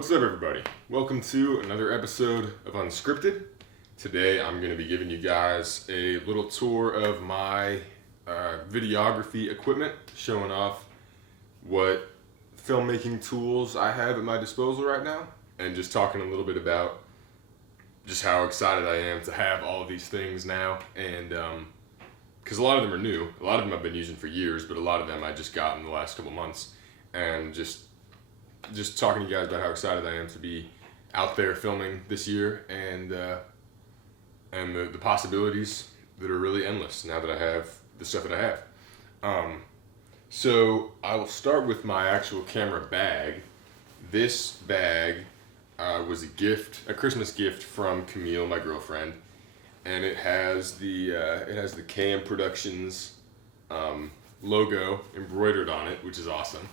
What's up, everybody? Welcome to another episode of Unskripted. Today I'm going to be giving you guys a little tour of my videography equipment, showing off what filmmaking tools I have at my disposal right now, and just talking a little bit about just how excited I am to have all of these things now. And because a lot of them are new, a lot of them I've been using for years, but a lot of them I just got in the last couple months, and just talking to you guys about how excited I am to be out there filming this year, and the possibilities that are really endless now that I have the stuff that I have. So I will start with my actual camera bag. This bag was a Christmas gift from Camille, my girlfriend, and it has the KM Productions logo embroidered on it, which is awesome.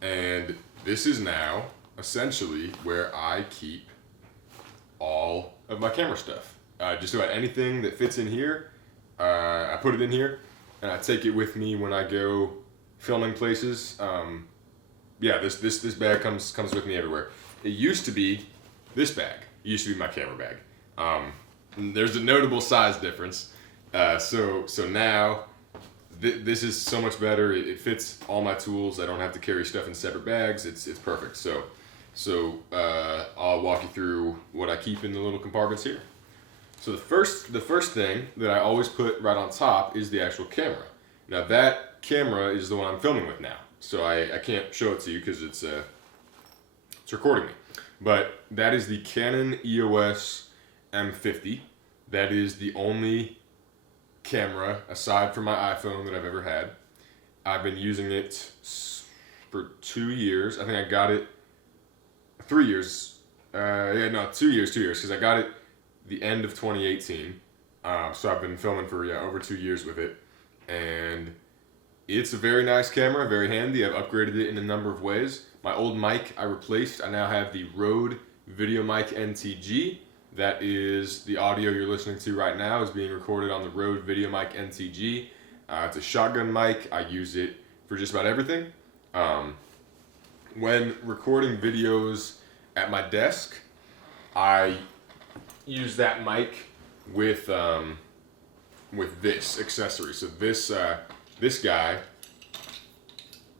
And this is now essentially where I keep all of my camera stuff. Just about anything that fits in here, I put it in here, and I take it with me when I go filming places. This bag comes with me everywhere. It used to be this bag. It used to be my camera bag. There's a notable size difference. So now this is so much better. It fits all my tools. I don't have to carry stuff in separate bags. It's perfect. So I'll walk you through what I keep in the little compartments here. So the first thing that I always put right on top is the actual camera. Now that camera is the one I'm filming with now. So I can't show it to you because it's recording me. But that is the Canon EOS M50. That is the only camera aside from my iPhone that I've ever had. I've been using it for 2 years. I think I got it 3 years. 2 years because I got it the end of 2018. So I've been filming for over 2 years with it, and it's a very nice camera, very handy. I've upgraded it in a number of ways. My old mic I replaced. I now have the Rode Video Mic NTG. That is the audio you're listening to right now is being recorded on the Rode Video Mic NTG. It's a shotgun mic. I use it for just about everything. When recording videos at my desk, I use that mic with this accessory. So this guy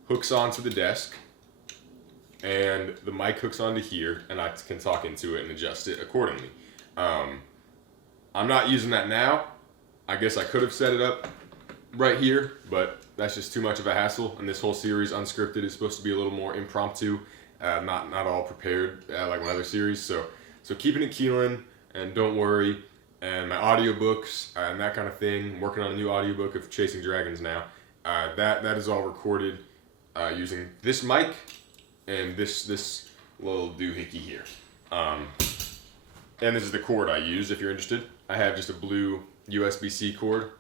hooks onto the desk, and the mic hooks onto here, and I can talk into it and adjust it accordingly. I'm not using that now. I guess I could have set it up right here, but that's just too much of a hassle. And this whole series, Unskripted, is supposed to be a little more impromptu, not all prepared like my other series. So keeping it keeling, and don't worry. And my audiobooks and that kind of thing. I'm working on a new audiobook of Chasing Dragons now. That is all recorded using this mic and this little doohickey here. And this is the cord I use if you're interested. I have just a blue USB-C cord.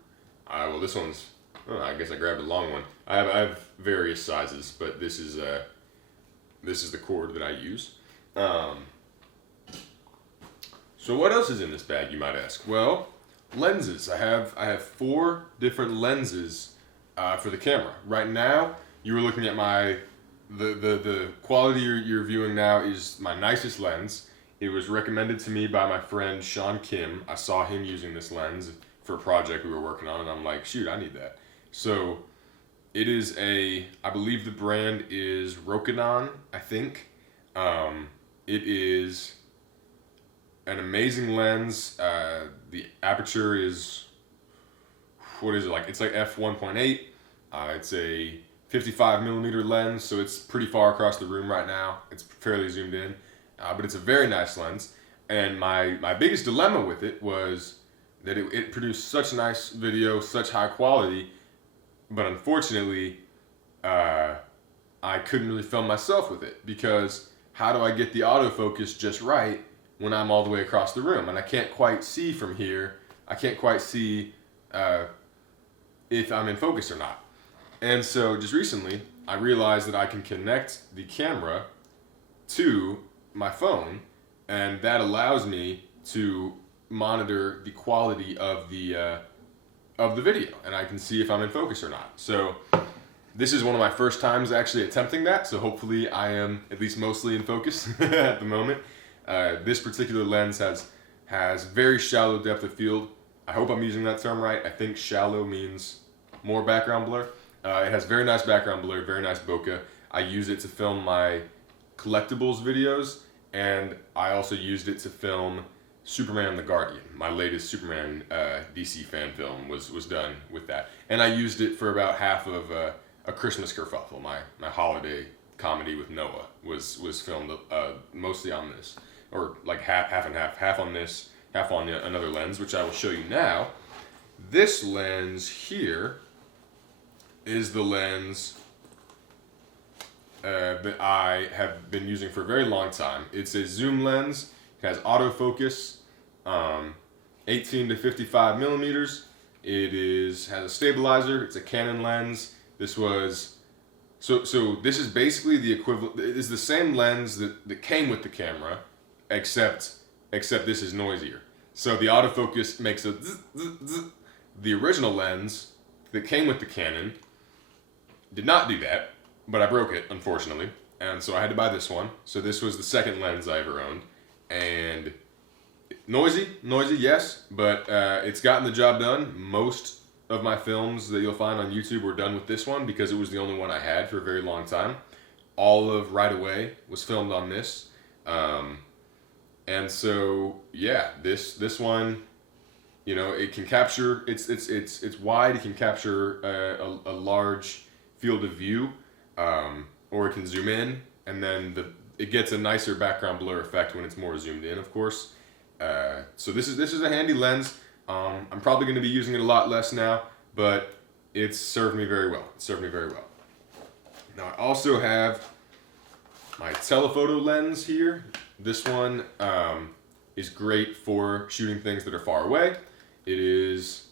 This one's, I guess I grabbed a long one. I have various sizes, but this is the cord that I use. So what else is in this bag, you might ask? Well, lenses. I have 4 different lenses for the camera. Right now, you were looking at the quality you're viewing now is my nicest lens. It was recommended to me by my friend Sean Kim. I saw him using this lens for a project we were working on, and I'm like, shoot, I need that. So it is I believe the brand is Rokinon, I think. It is an amazing lens. The aperture is, what is it like? It's like f1.8. It's a 55 millimeter lens, so it's pretty far across the room right now. It's fairly zoomed in. But it's a very nice lens, and my biggest dilemma with it was that it produced such nice video, such high quality, but unfortunately, I couldn't really film myself with it, because how do I get the autofocus just right when I'm all the way across the room, and I can't quite see from here. I can't quite see if I'm in focus or not. And so just recently, I realized that I can connect the camera to my phone, and that allows me to monitor the quality of the video, and I can see if I'm in focus or not. So This is one of my first times actually attempting that, so hopefully I am at least mostly in focus at the moment. This particular lens has very shallow depth of field. I hope I'm using that term right. I think shallow means more background blur. It has very nice background blur, very nice bokeh. I use it to film my collectibles videos, and I also used it to film Superman the Guardian. My latest Superman DC fan film was done with that. And I used it for about half of A Christmas Kerfuffle, my holiday comedy with Noah, was filmed mostly on this. Or like half and half on this, half on another lens, which I will show you now. This lens here is the lens that I have been using for a very long time. It's a zoom lens. It has autofocus, 18 to 55 millimeters. It has a stabilizer. It's a Canon lens. This was so this is basically the equivalent. It's the same lens that came with the camera, except this is noisier. So the autofocus makes a zzz, zzz, zzz. The original lens that came with the Canon did not do that, but I broke it, unfortunately, and so I had to buy this one. So this was the second lens I ever owned, and noisy, yes, but it's gotten the job done. Most of my films that you'll find on YouTube were done with this one because it was the only one I had for a very long time. All of Right Away was filmed on this, and so yeah, this one, you know, it can capture. It's wide. It can capture a large field of view, or it can zoom in, and then it gets a nicer background blur effect when it's more zoomed in, of course. So this is a handy lens. I'm probably going to be using it a lot less now, but it's served me very well. Now I also have my telephoto lens here. This one is great for shooting things that are far away. It is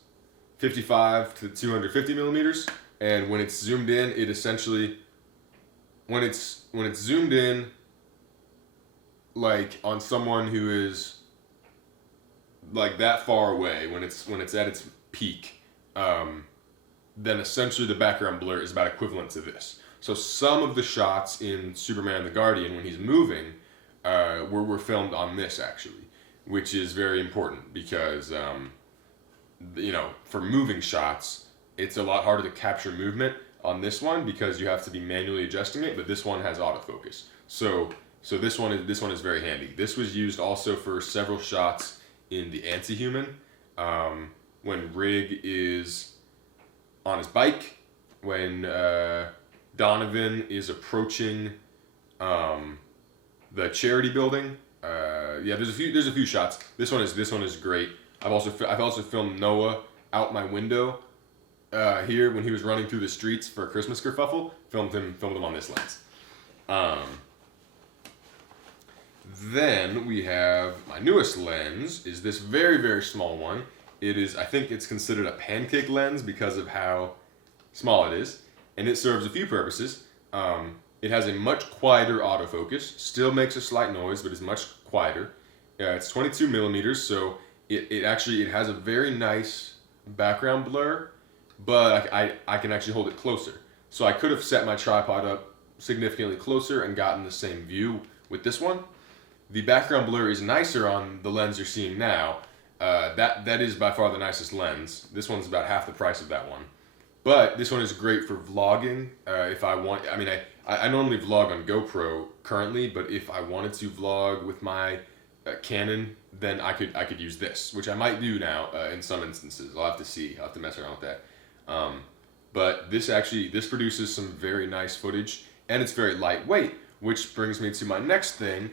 55 to 250 millimeters, and when it's zoomed in, it essentially, when it's zoomed in, like on someone who is like that far away, when it's at its peak, then essentially the background blur is about equivalent to this. So some of the shots in Superman the Guardian when he's moving were filmed on this actually, which is very important because you know, for moving shots, it's a lot harder to capture movement on this one because you have to be manually adjusting it, but this one has autofocus. So this one is very handy. This was used also for several shots in the Anti-Human, when Rig is on his bike, when Donovan is approaching the charity building. Yeah, there's a few shots. This one is great. I've also filmed Noah out my window here when he was running through the streets for a Christmas kerfuffle. Filmed him on this lens. Then we have my newest lens is this very, very small one. I think it's considered a Pancake lens because of how small it is, and it serves a few purposes. It has a much quieter autofocus, still makes a slight noise, but is much quieter. It's 22 millimeters, so it has a very nice background blur, but I can actually hold it closer. So I could have set my tripod up significantly closer and gotten the same view with this one. The background blur is nicer on the lens you're seeing now. That is by far the nicest lens. This one's about half the price of that one. But this one is great for vlogging. If I want, I mean, I normally vlog on GoPro currently, but if I wanted to vlog with my Canon, then I could use this, which I might do now in some instances. I'll have to see. I'll have to mess around with that. But this produces some very nice footage, and it's very lightweight, which brings me to my next thing.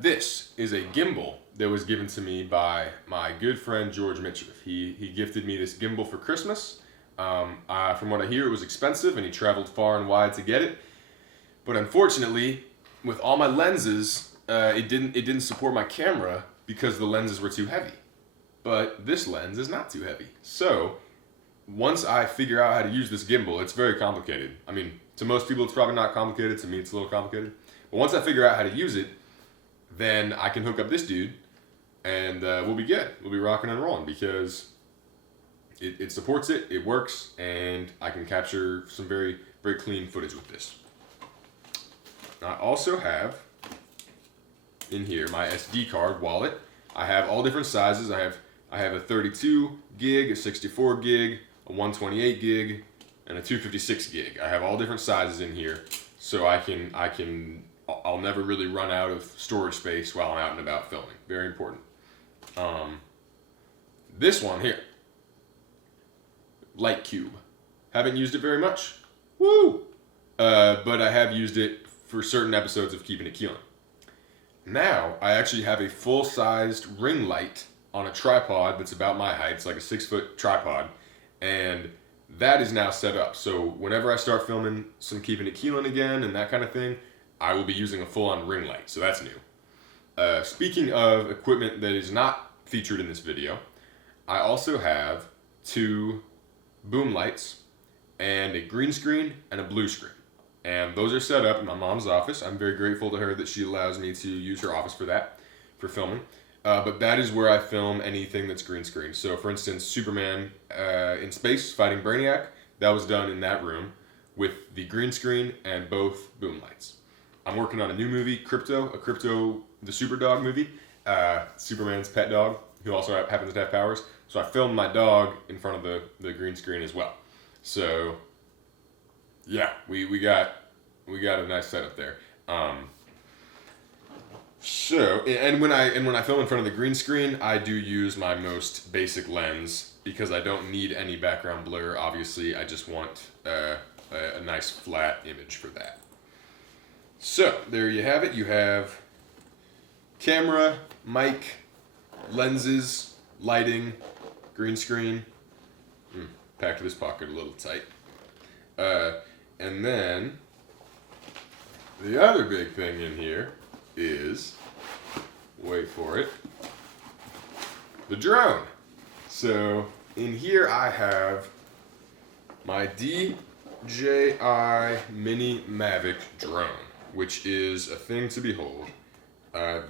This is a gimbal that was given to me by my good friend George Mitchell. He gifted me this gimbal for Christmas. From what I hear, it was expensive, and he traveled far and wide to get it. But unfortunately, with all my lenses, it didn't support my camera because the lenses were too heavy. But this lens is not too heavy. So once I figure out how to use this gimbal, it's very complicated. I mean, to most people, it's probably not complicated. To me, it's a little complicated. But once I figure out how to use it, then I can hook up this dude, and we'll be good. We'll be rocking and rolling because it supports it, it works, and I can capture some very, very clean footage with this. I also have in here my SD card wallet. I have all different sizes. I have a 32 gig, a 64 gig, a 128 gig, and a 256 gig. I have all different sizes in here, so I'll never really run out of storage space while I'm out and about filming. Very important. This one here, Light Cube. Haven't used it very much. Woo! But I have used it for certain episodes of Keeping It Keeling. Now, I actually have a full-sized ring light on a tripod that's about my height. It's like a 6-foot tripod. And that is now set up. So whenever I start filming some Keeping It Keeling again and that kind of thing, I will be using a full-on ring light. So that's new. Speaking of equipment that is not featured in this video, I also have 2 boom lights and a green screen and a blue screen. And those are set up in my mom's office. I'm very grateful to her that she allows me to use her office for that, for filming. But that is where I film anything that's green screen. So for instance, Superman in space fighting Brainiac, that was done in that room with the green screen and both boom lights. I'm working on a new movie, Crypto, the Superdog movie, Superman's pet dog, who also happens to have powers. So I filmed my dog in front of the green screen as well. So yeah, we got a nice setup there. So and when I film in front of the green screen, I do use my most basic lens because I don't need any background blur. Obviously, I just want a nice flat image for that. So there you have it. You have camera, mic, lenses, lighting, green screen. Packed this pocket a little tight. And then the other big thing in here is, wait for it, the drone. So in here I have my DJI Mini Mavic drone, which is a thing to behold. And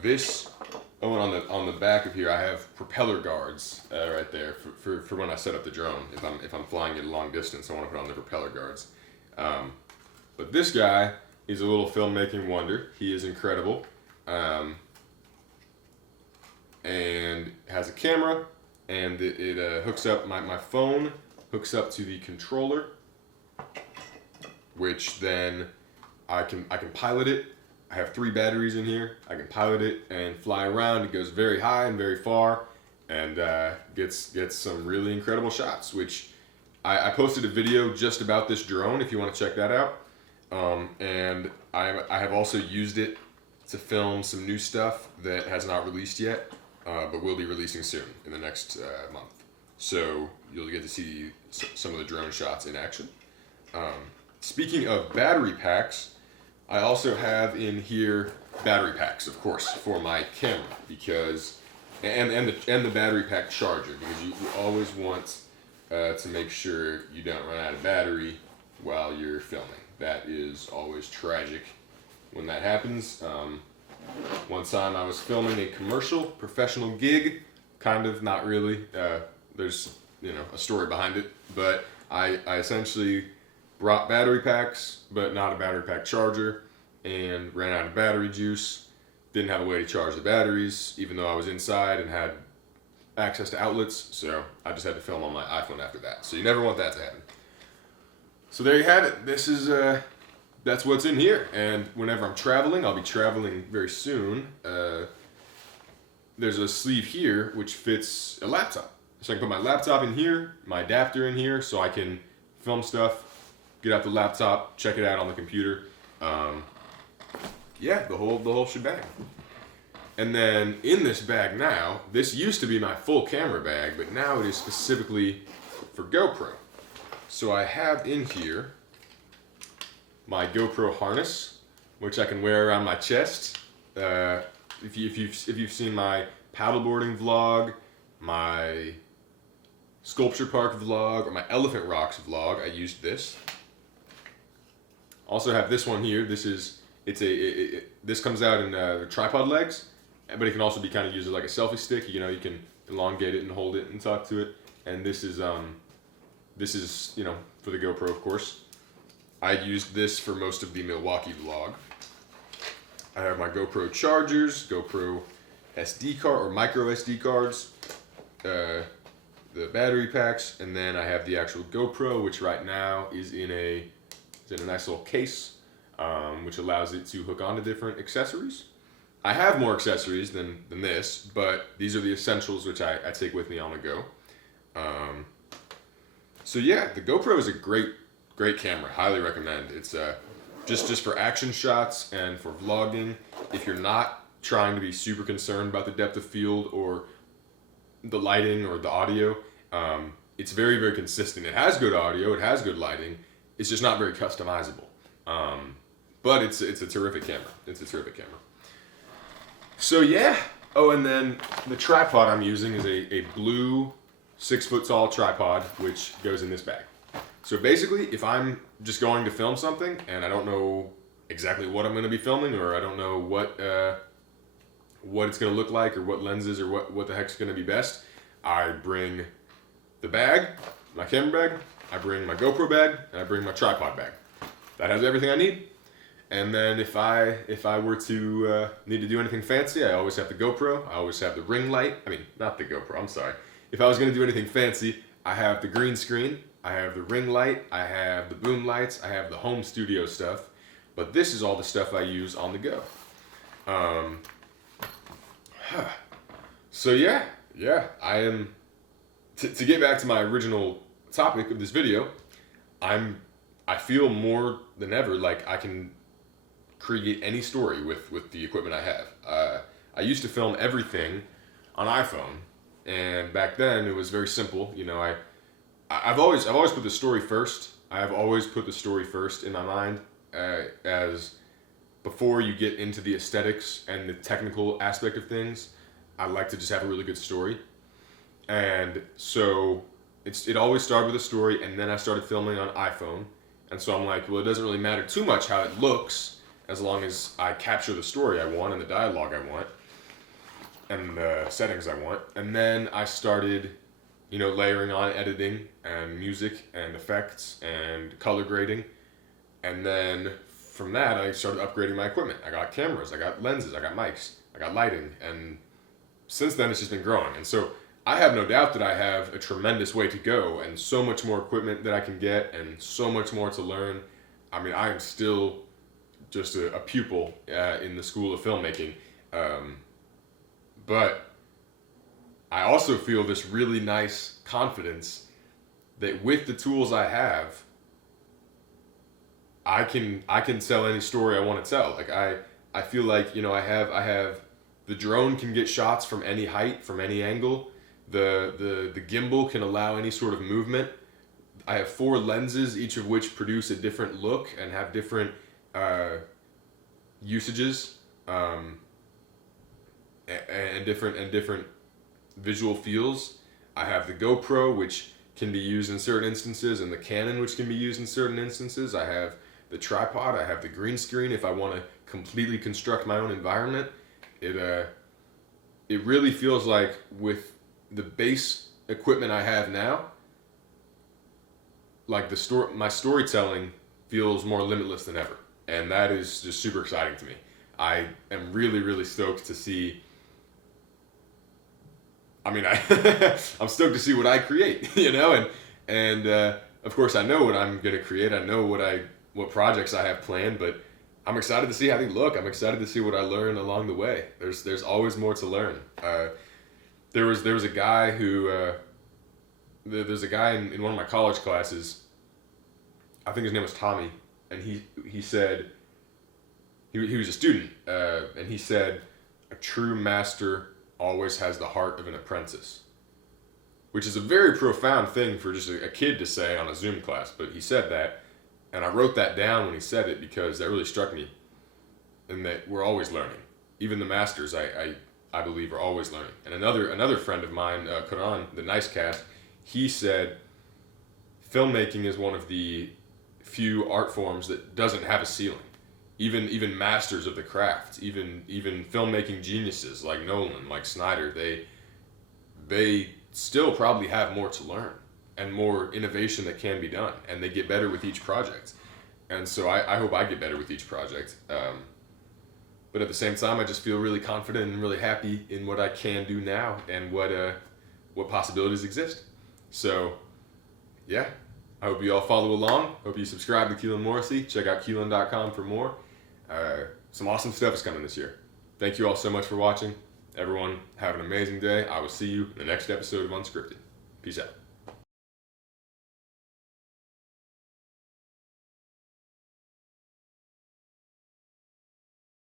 on the back of here I have propeller guards right there for when I set up the drone. If I'm flying at a long distance, I want to put on the propeller guards. But this guy is a little filmmaking wonder. He is incredible. And has a camera, and it hooks up, my phone hooks up to the controller, which then I can pilot it. I have 3 batteries in here. I can pilot it and fly around. It goes very high and very far, and gets some really incredible shots, which I posted a video just about this drone if you want to check that out. And I have also used it to film some new stuff that has not released yet, but will be releasing soon in the next month. So you'll get to see some of the drone shots in action. Speaking of battery packs, I also have in here battery packs, of course, for my camera, because and the battery pack charger, because you always want to make sure you don't run out of battery while you're filming. That is always tragic when that happens. One time I was filming a commercial, professional gig, kind of, not really. There's a story behind it, but I essentially brought battery packs, but not a battery pack charger, and ran out of battery juice. Didn't have a way to charge the batteries, even though I was inside and had access to outlets, so I just had to film on my iPhone after that. So you never want that to happen. So there you have it. This is that's what's in here. And whenever I'm traveling, I'll be traveling very soon. There's a sleeve here which fits a laptop. So I can put my laptop in here, my adapter in here, so I can film stuff, get out the laptop, check it out on the computer. Yeah, the whole shebang. And then in this bag now, this used to be my full camera bag, but now it is specifically for GoPro. So I have in here my GoPro harness, which I can wear around my chest. If you've seen my paddleboarding vlog, my sculpture park vlog, or my Elephant Rocks vlog, I used this. Also have this one here. This comes out in tripod legs, but it can also be kind of used as like a selfie stick. You can elongate it and hold it and talk to it. and this is for the GoPro, of course. I used this for most of the Milwaukee vlog. I have my GoPro chargers, GoPro SD card or micro SD cards, the battery packs, and then I have the actual GoPro, which right now is in a nice little case, which allows it to hook onto different accessories. I have more accessories than this, but these are the essentials which I take with me on the go. So yeah, the GoPro is a great camera. Highly recommend. It's just for action shots and for vlogging. If you're not trying to be super concerned about the depth of field or the lighting or the audio, it's very, very consistent. It has good audio, it has good lighting. It's just not very customizable. But it's a terrific camera. It's a terrific camera. So yeah. Oh, and then the tripod I'm using is a blue 6 foot tall tripod, which goes in this bag. So basically, if I'm just going to film something and I don't know exactly what I'm going to be filming, or I don't know what it's going to look like, or what lenses, or what the heck's going to be best, I bring the bag, my camera bag, I bring my GoPro bag, and I bring my tripod bag. That has everything I need. And then if I were to need to do anything fancy, I always have the GoPro. I always have the ring light. I mean, not the GoPro, I'm sorry. If I was going to do anything fancy, I have the green screen, I have the ring light, I have the boom lights, I have the home studio stuff. But this is all the stuff I use on the go. So yeah, I am, to get back to my original topic of this video, I feel more than ever like I can create any story with the equipment I have. I used to film everything on iPhone, and back then it was very simple. You know, I've always put the story first. I have always put the story first in my mind, as before you get into the aesthetics and the technical aspect of things. I like to just have a really good story, and so it always started with a story, and then I started filming on iPhone, and so I'm like, well, it doesn't really matter too much how it looks, as long as I capture the story I want and the dialogue I want and the settings I want. And then I started, layering on editing and music and effects and color grading. And then from that, I started upgrading my equipment. I got cameras, I got lenses, I got mics, I got lighting. And since then, it's just been growing. And so I have no doubt that I have a tremendous way to go and so much more equipment that I can get and so much more to learn. I mean, I am still just a pupil in the school of filmmaking. But I also feel this really nice confidence that with the tools I have, I can tell any story I want to tell. Like I feel like, I have the drone can get shots from any height, from any angle. The gimbal can allow any sort of movement. I have 4 lenses, each of which produce a different look and have different usages, and different visual feels. I have the GoPro, which can be used in certain instances, and the Canon, which can be used in certain instances. I have the tripod. I have the green screen if I want to completely construct my own environment. It really feels like with the base equipment I have now, like my storytelling feels more limitless than ever. And that is just super exciting to me. I am really, really stoked to see. I mean, I'm stoked to see what I create, and of course I know what I'm gonna create. I know what projects I have planned, but I'm excited to see how they look. I'm excited to see what I learn along the way. There's always more to learn. There was a guy who there's a guy in one of my college classes. I think his name was Tommy. And he said, he was a student, and he said, a true master always has the heart of an apprentice, which is a very profound thing for just a kid to say on a Zoom class. But he said that, and I wrote that down when he said it because that really struck me, and that we're always learning. Even the masters, I believe, are always learning. And another friend of mine, Karan, the Nice Cast, he said, filmmaking is one of the few art forms that doesn't have a ceiling. Even masters of the craft, even filmmaking geniuses like Nolan, like Snyder, they still probably have more to learn and more innovation that can be done, and they get better with each project. And so I hope I get better with each project. But at the same time, I just feel really confident and really happy in what I can do now and what possibilities exist. So, yeah, I hope you all follow along. Hope you subscribe to Keelan Morrissey. Check out Keelan.com for more. Some awesome stuff is coming this year. Thank you all so much for watching. Everyone, have an amazing day. I will see you in the next episode of Unskripted. Peace out.